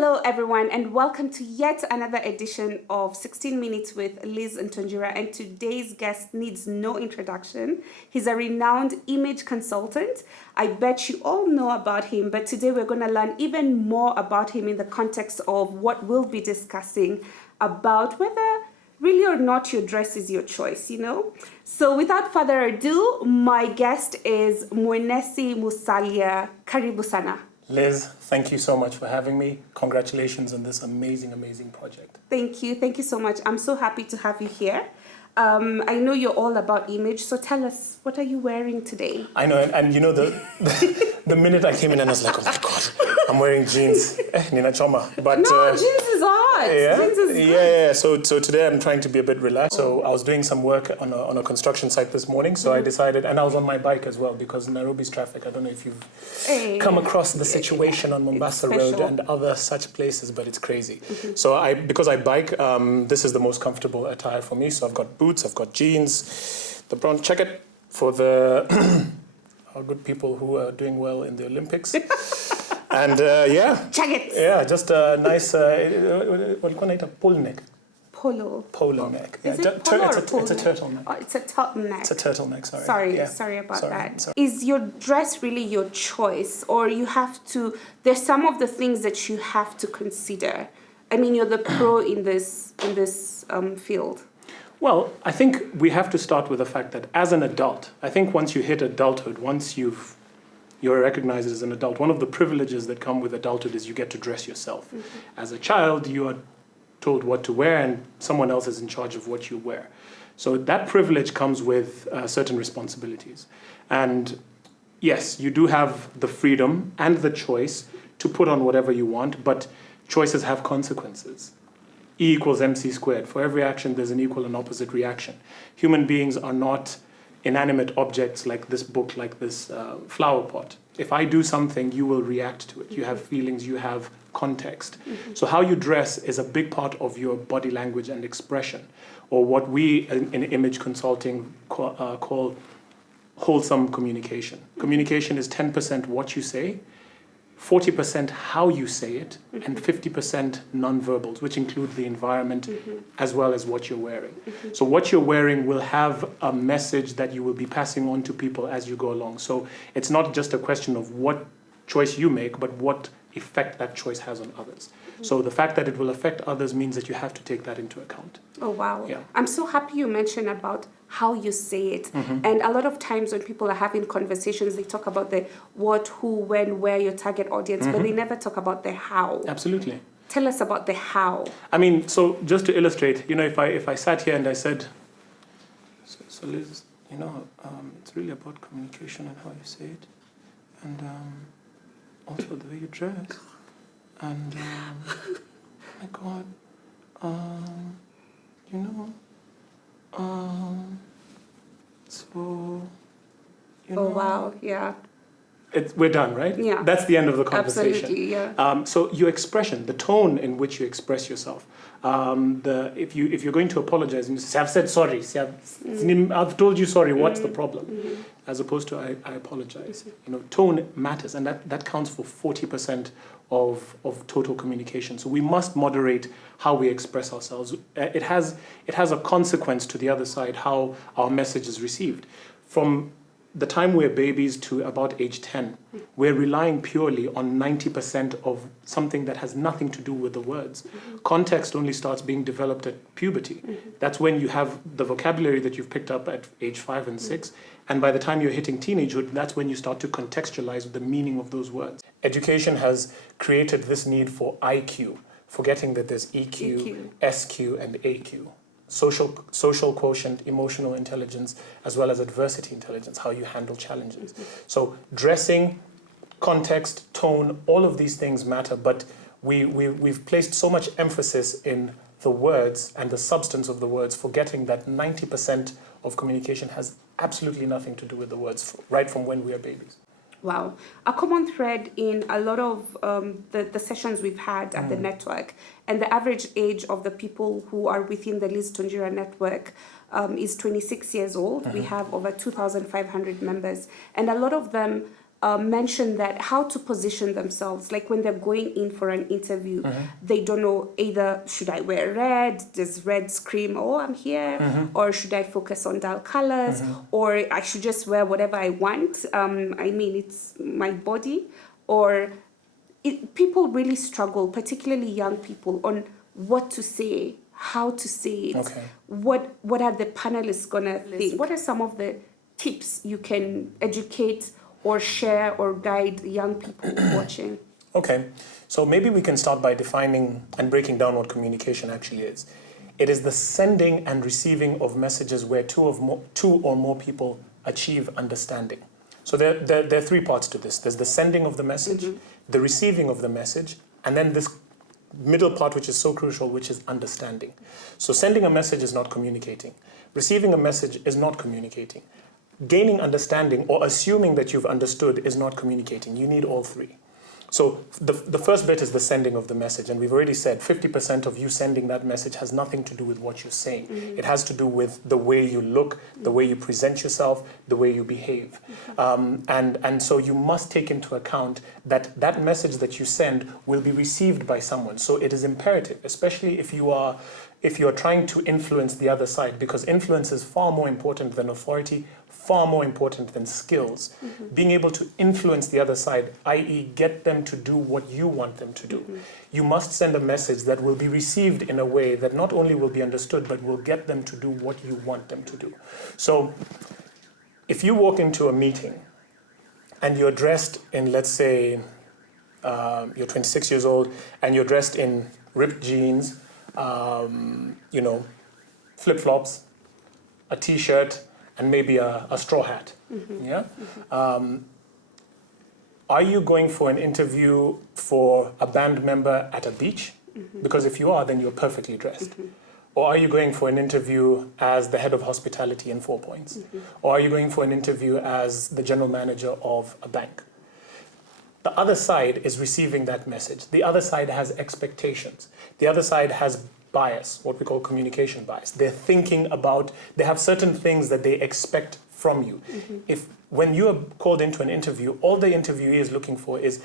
Hello everyone and welcome to yet another edition of 16 Minutes with Lizz Ntonjira, and today's guest needs no introduction. He's a renowned image consultant. I bet you all know about him, but today we're going to learn even more about him in the context of what we'll be discussing about whether really or not your dress is your choice, So without further ado, my guest is Mwenesi Musalia. Karibu sana. Liz, thank you so much for having me. Congratulations on this amazing project. Thank you so much. I'm so happy to have you here. I know you're all about image, so tell us, what are you wearing today? I know, and you know, the minute I came in and I was like, oh my God, I'm wearing jeans. Nina Choma. But, no, jeans is hot. Yeah? Jeans is good. Yeah. So today I'm trying to be a bit relaxed. So I was doing some work on a construction site this morning, so I decided, and I was on my bike as well, because Nairobi's traffic, I don't know if you've come across the situation on Mombasa Road and other such places, but it's crazy. So because I bike, this is the most comfortable attire for me. So I've got boots, I've got jeans, the brown jacket for the our good people who are doing well in the Olympics. And jackets. Yeah, just a nice what do you call it? A polo neck. Polo neck. Is it polo or polo? It's a turtleneck. Oh, it's a turtleneck. It's a turtleneck. Sorry. Sorry about that. Is your dress really your choice, or you have to? There's some of the things that you have to consider. I mean, you're the pro in this field. Well, I think we have to start with the fact that as an adult, I think once you hit adulthood, once you're recognized as an adult, one of the privileges that come with adulthood is you get to dress yourself. As a child, you are told what to wear and someone else is in charge of what you wear. So that privilege comes with certain responsibilities. And yes, you do have the freedom and the choice to put on whatever you want, but choices have consequences. E equals MC squared. For every action, there's an equal and opposite reaction. Human beings are not inanimate objects like this book, like this flower pot. If I do something, you will react to it. You have feelings, you have context. So how you dress is a big part of your body language and expression, or what we in image consulting call wholesome communication. Communication is 10% what you say, 40% how you say it, and 50% non-verbals, which include the environment as well as what you're wearing. So what you're wearing will have a message that you will be passing on to people as you go along. So it's not just a question of what choice you make, but what effect that choice has on others. So the fact that it will affect others means that you have to take that into account. Oh, wow. Yeah. I'm so happy you mentioned about how you say it. And a lot of times when people are having conversations, they talk about the what, who, when, where, your target audience, but they never talk about the how. Absolutely. Tell us about the how. I mean, so just to illustrate, if I sat here and I said, so Liz, it's really about communication and how you say it, and also the way you dress, and my God, Oh, wow, yeah. We're done, right? Yeah. That's the end of the conversation. Absolutely, yeah. So your expression, the tone in which you express yourself, if you're going to apologize and you say, I've said sorry, I've told you sorry, what's the problem? As opposed to I apologize. Tone matters, and that counts for 40% of total communication. So we must moderate how we express ourselves. It has a consequence to the other side, how our message is received. From the time we're babies to about age 10, we're relying purely on 90% of something that has nothing to do with the words. Context only starts being developed at puberty. That's when you have the vocabulary that you've picked up at age 5 and 6. And by the time you're hitting teenagehood, that's when you start to contextualize the meaning of those words. Education has created this need for IQ, forgetting that there's EQ, SQ, and AQ. Social quotient, emotional intelligence, as well as adversity intelligence, how you handle challenges. So dressing, context, tone, all of these things matter, but we've placed so much emphasis in the words and the substance of the words, forgetting that 90% of communication has absolutely nothing to do with the words, right from when we are babies. Wow. A common thread in a lot of the sessions we've had at the network, and the average age of the people who are within the Lizz Ntonjira network is 26 years old. We have over 2,500 members, and a lot of them mentioned that how to position themselves, like when they're going in for an interview, they don't know either should I wear red, does red scream, oh, I'm here, or should I focus on dull colors, or I should just wear whatever I want. I mean, it's my body, or people really struggle, particularly young people, on what to say, how to say it. Okay. What are the panelists gonna think? What are some of the tips you can educate or share or guide young people watching? Okay, so maybe we can start by defining and breaking down what communication actually is. It is the sending and receiving of messages where two or more people achieve understanding. So there are three parts to this. There's the sending of the message, the receiving of the message, and then this middle part, which is so crucial, which is understanding. So sending a message is not communicating. Receiving a message is not communicating. Gaining understanding or assuming that you've understood is not communicating. You need all three. So the first bit is the sending of the message. And we've already said 50% of you sending that message has nothing to do with what you're saying. It has to do with the way you look, the way you present yourself, the way you behave. And so you must take into account that that message that you send will be received by someone. So it is imperative, especially if you are trying to influence the other side, because influence is far more important than authority, far more important than skills. Being able to influence the other side, i.e. get them to do what you want them to do. You must send a message that will be received in a way that not only will be understood, but will get them to do what you want them to do. So if you walk into a meeting and you're dressed in, let's say, you're 26 years old and you're dressed in ripped jeans, flip-flops, a t-shirt, and maybe a straw hat. Yeah. Are you going for an interview for a band member at a beach? Because if you are, then you're perfectly dressed. Or are you going for an interview as the head of hospitality in 4 Points? Or are you going for an interview as the general manager of a bank? The other side is receiving that message. The other side has expectations. The other side has bias, what we call communication bias. They're thinking about, they have certain things that they expect from you. If when you are called into an interview, all the interviewee is looking for is,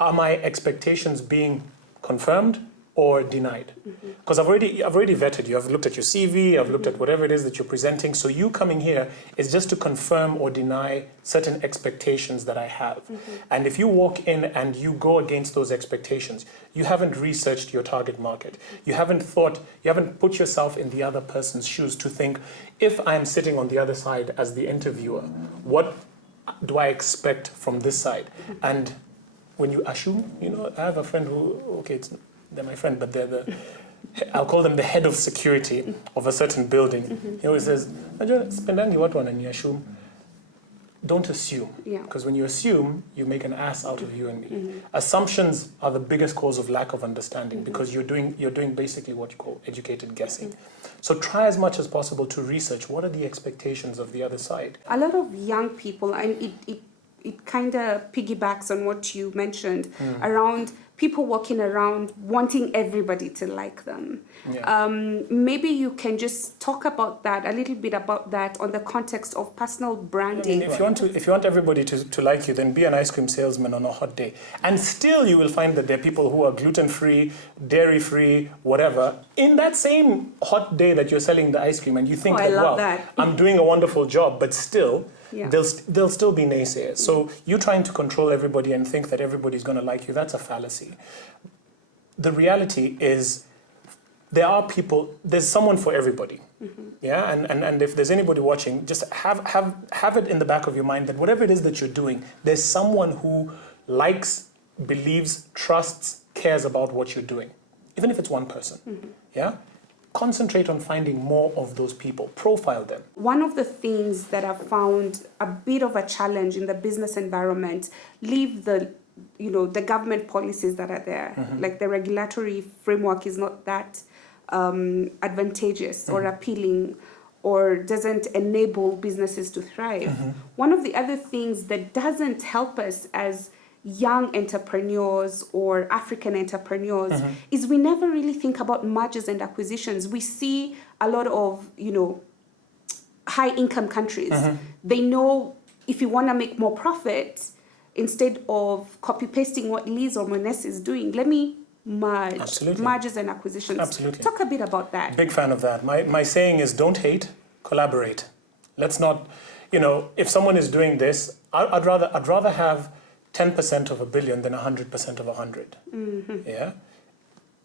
are my expectations being confirmed or denied? Because I've already vetted you. I've looked at your CV, I've looked at whatever it is that you're presenting. So you coming here is just to confirm or deny certain expectations that I have. And if you walk in and you go against those expectations, you haven't researched your target market. You haven't put yourself in the other person's shoes to think, if I'm sitting on the other side as the interviewer, what do I expect from this side? And when you assume, I have a friend who, they're my friend, but I'll call them the head of security of a certain building. He always says, "Spendangi what one and you assume." Don't assume, because when you assume, you make an ass out of you and me. Assumptions are the biggest cause of lack of understanding, because you're doing basically what you call educated guessing. So try as much as possible to research what are the expectations of the other side. A lot of young people, and it kind of piggybacks on what you mentioned around people walking around wanting everybody to like them. Maybe you can just talk about that, a little bit about that on the context of personal branding. If you want everybody to like you, then be an ice cream salesman on a hot day. And still you will find that there are people who are gluten-free, dairy-free, whatever, in that same hot day that you're selling the ice cream, and you think, I'm doing a wonderful job, but still, there'll still be naysayers. So you trying to control everybody and think that everybody's going to like you, that's a fallacy. The reality is there's someone for everybody. And if there's anybody watching, just have it in the back of your mind that whatever it is that you're doing, there's someone who likes, believes, trusts, cares about what you're doing. Even if it's one person. Concentrate on finding more of those people. Profile them. One of the things that I've found a bit of a challenge in the business environment, leave the government policies that are there. Like the regulatory framework is not that advantageous or appealing, or doesn't enable businesses to thrive. One of the other things that doesn't help us as young entrepreneurs or African entrepreneurs is we never really think about mergers and acquisitions. We see a lot of, high income countries. They know if you want to make more profit, instead of copy pasting what Lizz or Mwenesi is doing, let me merge. Absolutely. Mergers and acquisitions. Absolutely. Talk a bit about that. Big fan of that. My saying is don't hate, collaborate. Let's not, if someone is doing this, I'd rather have 10% of a billion than 100% of 100. Mm-hmm. Yeah.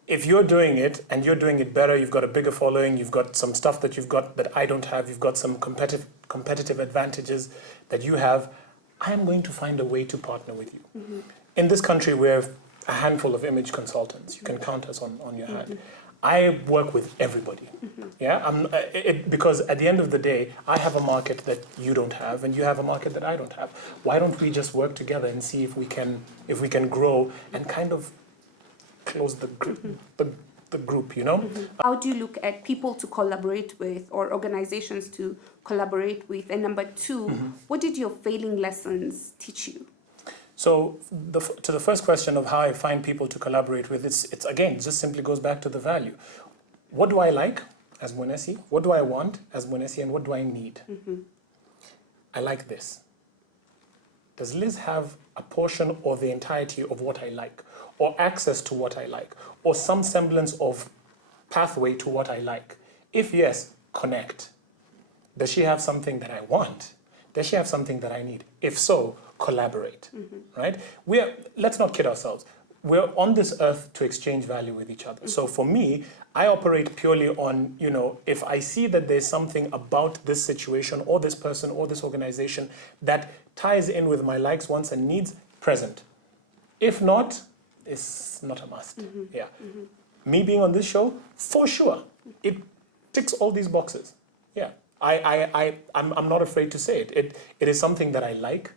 If you're doing it and you're doing it better, you've got a bigger following, you've got some stuff that you've got that I don't have, you've got some competitive advantages that you have, I am going to find a way to partner with you. Mm-hmm. In this country, we have a handful of image consultants. You can count us on your hand. I work with everybody. Yeah, because at the end of the day, I have a market that you don't have, and you have a market that I don't have. Why don't we just work together and see if we can grow and kind of close the group, How do you look at people to collaborate with or organizations to collaborate with? And number two, what did your failing lessons teach you? So to the first question of how I find people to collaborate with, it's again, just simply goes back to the value. What do I like as Mwenesi? What do I want as Mwenesi? And what do I need? I like this. Does Lizz have a portion or the entirety of what I like? Or access to what I like? Or some semblance of pathway to what I like? If yes, connect. Does she have something that I want? Does she have something that I need? If so, collaborate, right? Let's not kid ourselves. We're on this earth to exchange value with each other. So for me, I operate purely on, if I see that there's something about this situation or this person or this organization that ties in with my likes, wants, and needs, present. If not, it's not a must. Yeah. Me being on this show, for sure, it ticks all these boxes. Yeah. I'm not afraid to say it. It is something that I like.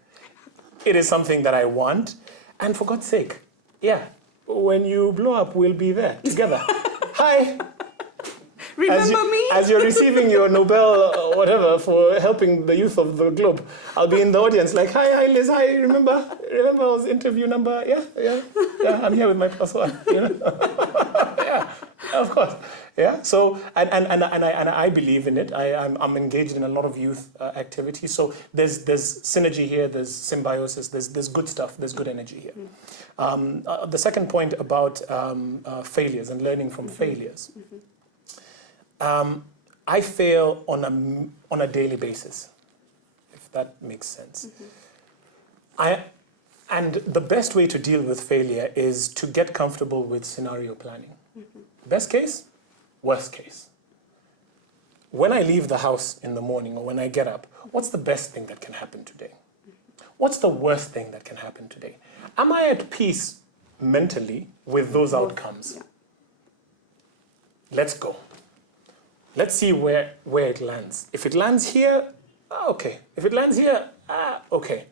It is something that I want. And for God's sake, yeah, when you blow up, we'll be there together. Hi. Remember me? As you're receiving your Nobel whatever for helping the youth of the globe, I'll be in the audience like, hi Liz, hi, remember I was interview number, yeah, I'm here with my +1, yeah, of course. Yeah, so and I believe in it. I'm engaged in a lot of youth activities. So there's synergy here. There's symbiosis. There's good stuff. There's good energy here. The second point about failures and learning from failures. I fail on a daily basis, if that makes sense. And the best way to deal with failure is to get comfortable with scenario planning. Best case. Worst case. When I leave the house in the morning or when I get up, what's the best thing that can happen today? What's the worst thing that can happen today? Am I at peace mentally with those outcomes? Yeah. Let's go. Let's see where it lands. If it lands here, okay. If it lands here, okay.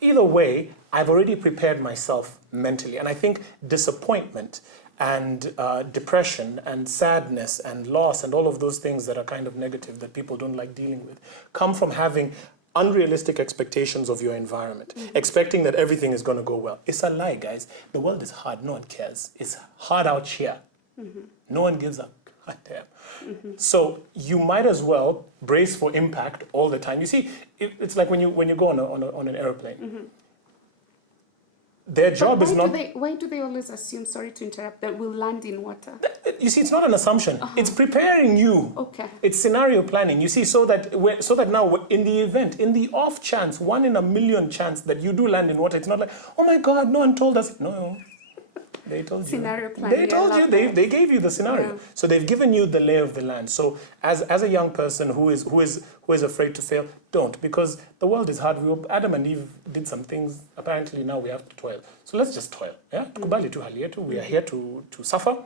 Either way, I've already prepared myself mentally. And I think disappointment and depression and sadness and loss and all of those things that are kind of negative that people don't like dealing with come from having unrealistic expectations of your environment, expecting that everything is going to go well. It's a lie, guys. The world is hard. No one cares. It's hard out here. No one gives a goddamn. So you might as well brace for impact all the time. You see, it's like when you go on an airplane. Their job is not... Why do they always assume, sorry to interrupt, that we'll land in water? You see, it's not an assumption. It's preparing you. Okay. It's scenario planning. You see, so that now, in the event, in the off chance, 1 in a million chance that you do land in water, it's not like, oh my God, no one told us. No. They told you. Scenario planning. They told you. They gave you the scenario. Yeah. So they've given you the lay of the land. So as a young person who is afraid to fail, don't, because the world is hard. Adam and Eve did some things. Apparently now we have to toil. So let's just toil. Yeah. We are here to suffer.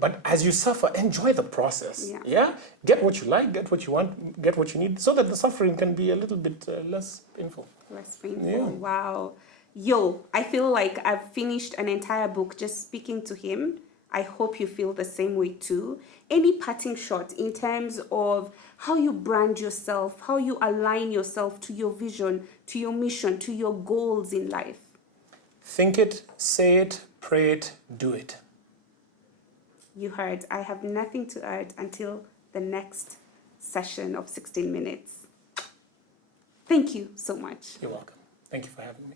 But as you suffer, enjoy the process. Yeah. Get what you like. Get what you want. Get what you need, so that the suffering can be a little bit less painful. Less painful. Yeah. Wow. Yo, I feel like I've finished an entire book just speaking to him. I hope you feel the same way too. Any parting shot in terms of how you brand yourself, how you align yourself to your vision, to your mission, to your goals in life? Think it, say it, pray it, do it. You heard. I have nothing to add until the next session of 16 minutes. Thank you so much. You're welcome. Thank you for having me.